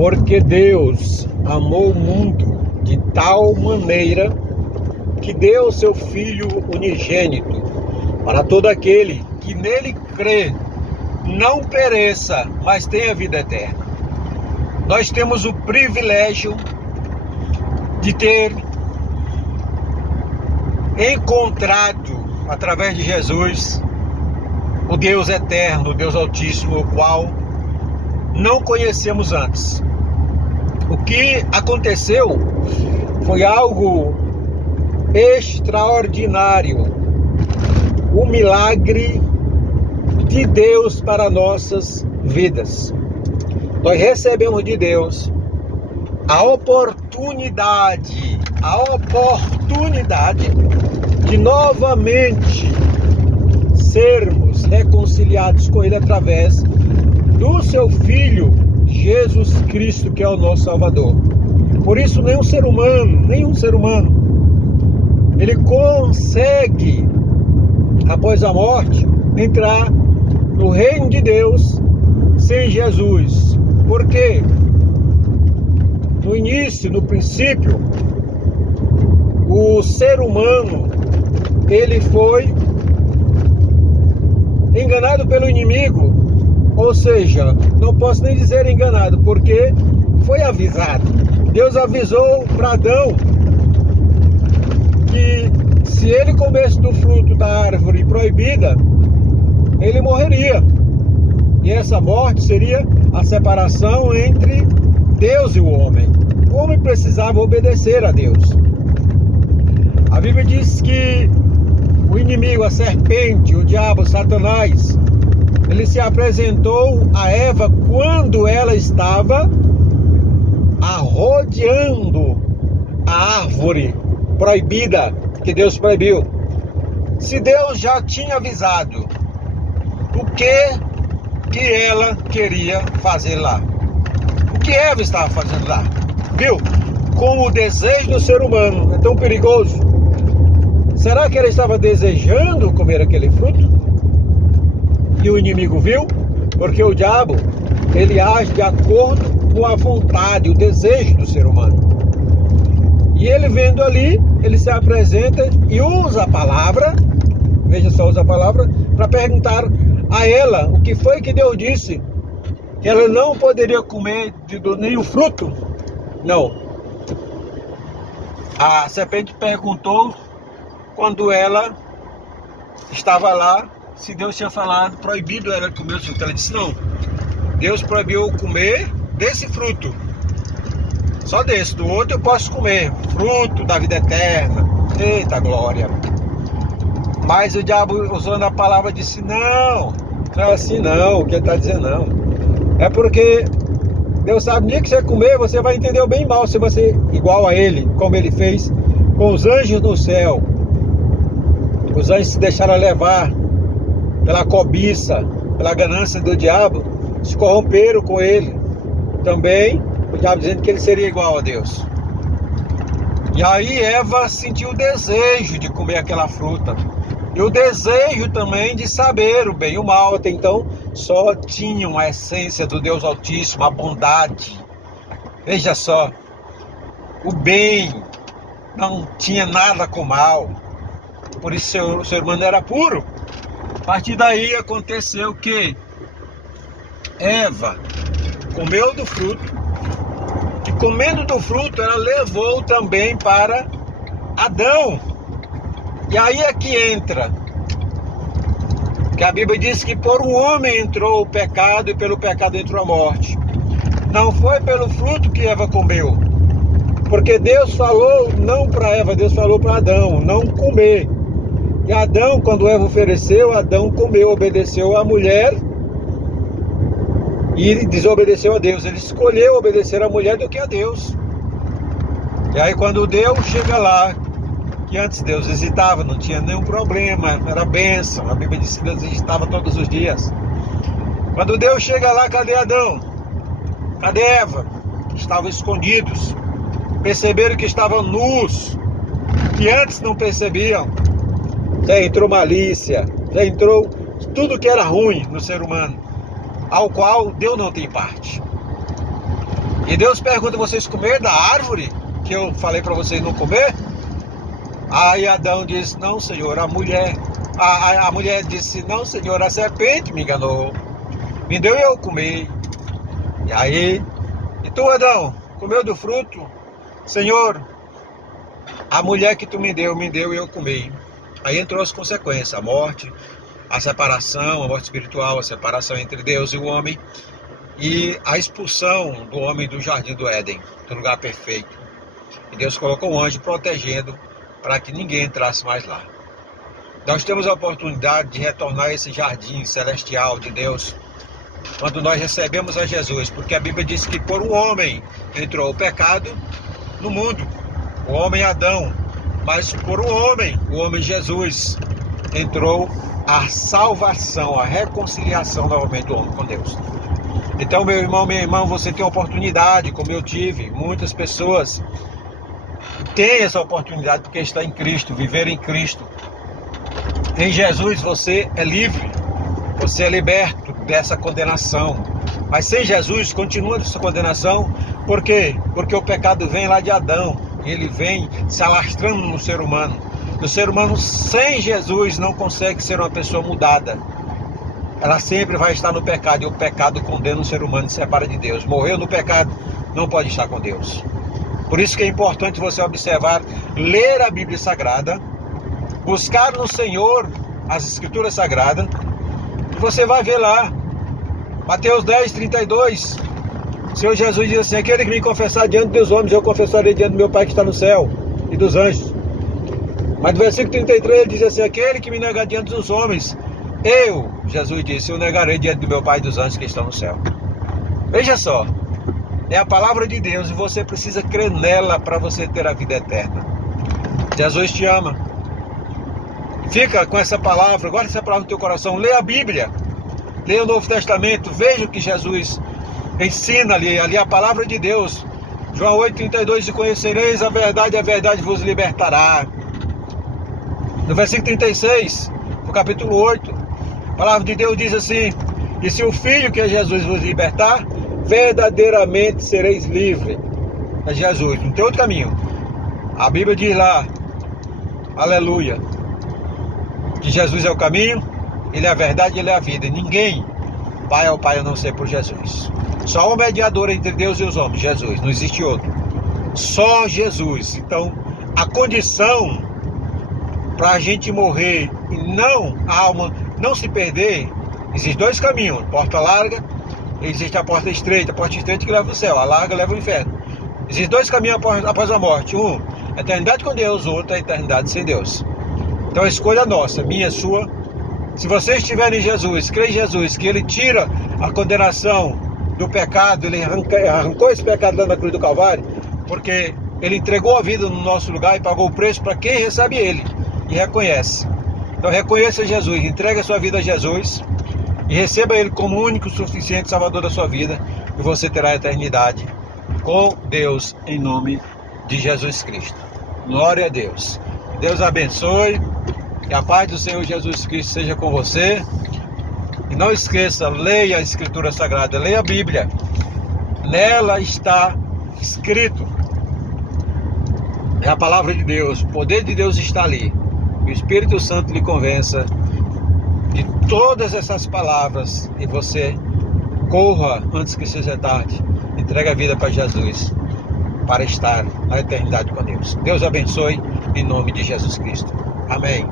Porque Deus amou o mundo de tal maneira que deu o seu Filho unigênito para todo aquele que nele crê, não pereça, mas tenha vida eterna. Nós temos o privilégio de ter encontrado, através de Jesus, o Deus eterno, o Deus Altíssimo, o qual não conhecemos antes. O que aconteceu foi algo extraordinário, o milagre de Deus para nossas vidas. Nós recebemos de Deus a oportunidade de novamente sermos reconciliados com Ele através do seu Filho Jesus Cristo, que é o nosso Salvador. Por isso nenhum ser humano, ele consegue, após a morte, entrar no reino de Deus sem Jesus. Por quê? No início, no princípio, o ser humano, ele foi enganado pelo inimigo. Ou seja, não posso nem dizer enganado, porque foi avisado. Deus avisou para Adão que se ele comesse do fruto da árvore proibida, ele morreria. E essa morte seria a separação entre Deus e o homem. O homem precisava obedecer a Deus. A Bíblia diz que o inimigo, a serpente, o diabo, Satanás, ele se apresentou a Eva quando ela estava rodeando a árvore proibida, que Deus proibiu. Se Deus já tinha avisado, o que ela queria fazer lá? O que Eva estava fazendo lá? Viu? Com o desejo do ser humano, é tão perigoso. Será que ela estava desejando comer aquele fruto? E o inimigo viu? Porque o diabo, ele age de acordo com a vontade, o desejo do ser humano. E ele vendo ali, ele se apresenta e usa a palavra, veja só, usa a palavra, para perguntar a ela o que foi que Deus disse, que ela não poderia comer nenhum fruto. Não. A serpente perguntou quando ela estava lá, se Deus tinha falado, proibido ela comer o fruto. Ela disse, não, Deus proibiu comer desse fruto, só desse, do outro eu posso comer, fruto da vida eterna. Eita glória! Mas o diabo, usando a palavra, disse, não é assim não, o que ele está dizendo não, é porque Deus sabe, no dia que você comer, você vai entender o bem e mal, se você igual a ele, como ele fez com os anjos no céu. Os anjos se deixaram levar pela cobiça, pela ganância do diabo, se corromperam com ele. Também o diabo dizendo que ele seria igual a Deus. E aí Eva sentiu o desejo de comer aquela fruta. E o desejo também de saber o bem e o mal. Até então só tinham a essência do Deus Altíssimo, a bondade. Veja só, o bem, não tinha nada com o mal. Por isso o ser humano era puro. A partir daí aconteceu que Eva comeu do fruto, e comendo do fruto ela levou também para Adão. E aí é que entra, que a Bíblia diz que por um homem entrou o pecado e pelo pecado entrou a morte. Não foi pelo fruto que Eva comeu, porque Deus falou não para Eva, Deus falou para Adão não comer. E Adão, quando Eva ofereceu, Adão comeu, obedeceu a mulher e desobedeceu a Deus. Ele escolheu obedecer a mulher do que a Deus. E aí quando Deus chega lá, que antes Deus visitava, não tinha nenhum problema, era bênção. A Bíblia diz que Deus visitava todos os dias. Quando Deus chega lá, cadê Adão? Cadê Eva? Estavam escondidos. Perceberam que estavam nus, que antes não percebiam. Já entrou malícia, já entrou tudo que era ruim no ser humano, ao qual Deus não tem parte. E Deus pergunta: vocês comeram da árvore que eu falei para vocês não comer? Aí Adão disse: não, Senhor, a mulher disse: não, Senhor, a serpente me enganou, me deu e eu comi. E aí, e tu, Adão, comeu do fruto? Senhor, a mulher que tu me deu e eu comi. Aí entrou as consequências: a morte, a separação, a morte espiritual, a separação entre Deus e o homem, e a expulsão do homem do jardim do Éden, do lugar perfeito. E Deus colocou um anjo protegendo para que ninguém entrasse mais lá. Nós temos a oportunidade de retornar a esse jardim celestial de Deus quando nós recebemos a Jesus, porque a Bíblia diz que por um homem entrou o pecado no mundo, o homem Adão, mas por um homem, o homem Jesus, entrou a salvação, a reconciliação novamente do homem com Deus. Então, meu irmão, minha irmã, você tem a oportunidade, como eu tive, muitas pessoas têm essa oportunidade porque está em Cristo, viver em Cristo. Em Jesus você é livre, você é liberto dessa condenação. Mas sem Jesus continua essa condenação. Por quê? Porque o pecado vem lá de Adão, ele vem se alastrando no ser humano. O ser humano sem Jesus não consegue ser uma pessoa mudada. Ela sempre vai estar no pecado, e o pecado condena o ser humano e separa de Deus. Morreu no pecado, não pode estar com Deus. Por isso que é importante você observar, ler a Bíblia Sagrada, buscar no Senhor as Escrituras Sagradas, e você vai ver lá, Mateus 10, 32, o Senhor Jesus diz assim: aquele que me confessar diante dos homens, eu confessarei diante do meu Pai que está no céu e dos anjos. Mas no versículo 33 ele diz assim: aquele que me negar diante dos homens, eu, Jesus disse, eu negarei diante do meu Pai e dos anjos que estão no céu. Veja só, é a palavra de Deus e você precisa crer nela para você ter a vida eterna. Jesus te ama. Fica com essa palavra, guarda essa palavra no teu coração, lê a Bíblia, lê o Novo Testamento, veja o que Jesus ensina ali a palavra de Deus. João 8,32, e conhecereis a verdade vos libertará. No versículo 36, no capítulo 8, a palavra de Deus diz assim: e se o Filho, que é Jesus, vos libertar, verdadeiramente sereis livres. É Jesus, não tem outro caminho. A Bíblia diz lá, aleluia, que Jesus é o caminho, Ele é a verdade, Ele é a vida. E ninguém vai ao Pai a não ser por Jesus. Só o mediador entre Deus e os homens, Jesus, não existe outro. Só Jesus. Então, a condição para a gente morrer e não, a alma não se perder, existem dois caminhos: porta larga, existe a porta estreita que leva ao céu, a larga leva ao inferno. Existem dois caminhos após a morte: um, a eternidade com Deus, o outro, a eternidade sem Deus. Então a escolha nossa, minha, sua. Se você estiver em Jesus, crê em Jesus, que Ele tira a condenação do pecado, Ele arrancou esse pecado lá na cruz do Calvário, porque Ele entregou a vida no nosso lugar e pagou o preço para quem recebe Ele e reconhece. Então reconheça Jesus, entregue a sua vida a Jesus e receba Ele como o único, suficiente Salvador da sua vida, e você terá a eternidade com Deus, em nome de Jesus Cristo. Glória a Deus. Deus abençoe, que a paz do Senhor Jesus Cristo seja com você. E não esqueça, leia a Escritura Sagrada, leia a Bíblia. Nela está escrito, é a palavra de Deus, o poder de Deus está ali. O Espírito Santo lhe convença de todas essas palavras e você corra antes que seja tarde. Entregue a vida para Jesus, para estar na eternidade com Deus. Deus abençoe, em nome de Jesus Cristo. Amém.